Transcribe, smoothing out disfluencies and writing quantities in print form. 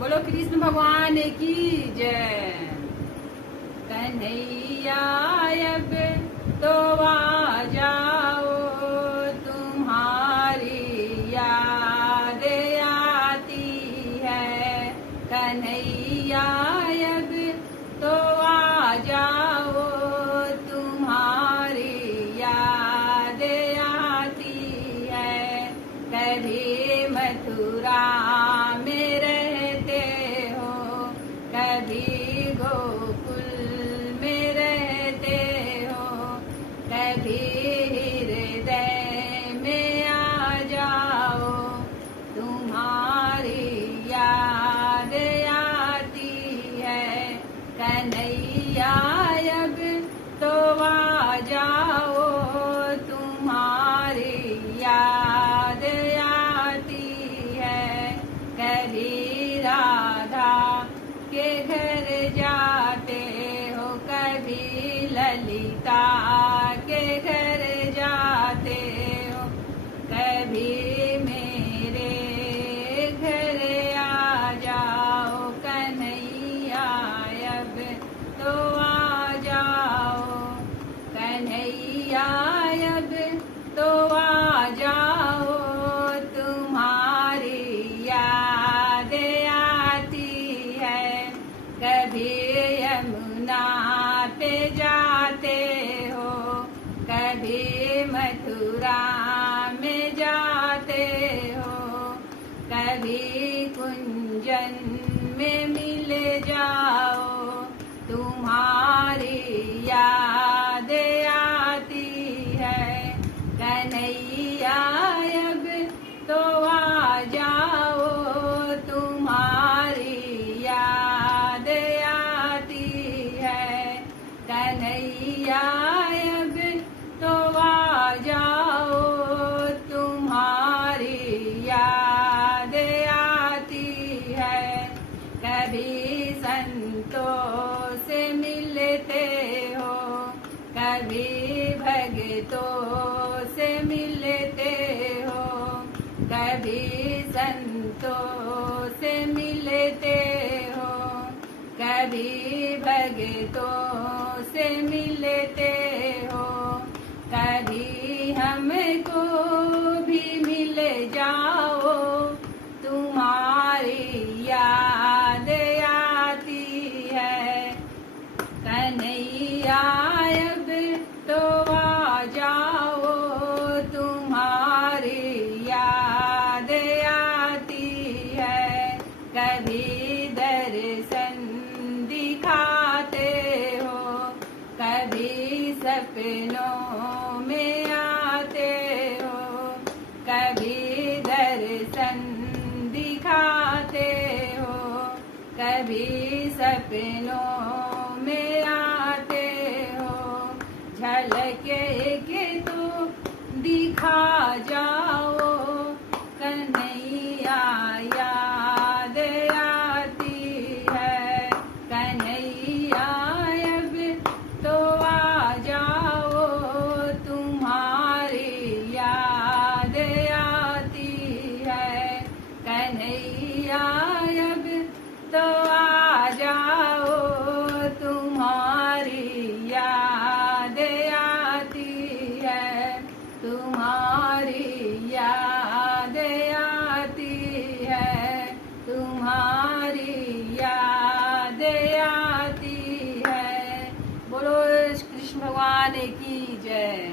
बोलो कृष्ण भगवान की जय। कन्हैया अब तो आ जाओ, तुम्हारी याद आती है। कन्हैया अब तो आ जाओ, तुम्हारी याद आती है। कभी मथुरा में रहते हो, कभी गोकुल में रहते हो, कभी हृदय में आ जाओ, तुम्हारी याद आती है। कन्हैया अब तो आ जाओ, तुम्हारी याद आती है। कभी राधा के घर जाते हो, कभी ललिता के घर जाते हो, कभी मेरे घर आ जाओ। कन्हैया अब तो आ जाओ, कन्हैया अब तो आ जाओ, तुम्हारी याद आती है। कभी यमुना पे जाते हो, कभी मथुरा में जाते हो, कभी कुंजन में मिल जाओ, तुम्हारी याद आती है। कन्हैया अब तो आ जाओ, तुम्हारी याद आती है। कन्हैया अब तो आ जाओ, तुम्हारी याद आती है। कभी संतों से मिलते हो, कभी भक्तों से मिलते हो, कभी संतों से मिलते हो, कभी भक्तों से मिलते हो, कभी हमको भी मिल जाओ, तुम्हारी याद आती है। कन्हैया अब तो आ जाओ, तुम्हारी याद आती है। कभी दर्शन दिखाते हो, कभी सपनों में आते हो, कभी दर्शन दिखाते हो, कभी सपनों में आते हो। झलक के तो दिखा जाओ, कन्हैया याद आती है। कन्हैया अब तो आ जाओ, तुम्हारी याद आती है। कन्हैया अब तो आ जाओ, तुम्हारी याद आती है। तुम्हारी याद आती है, तुम्हारी याद आती है। बोलो कृष्ण भगवान की जय।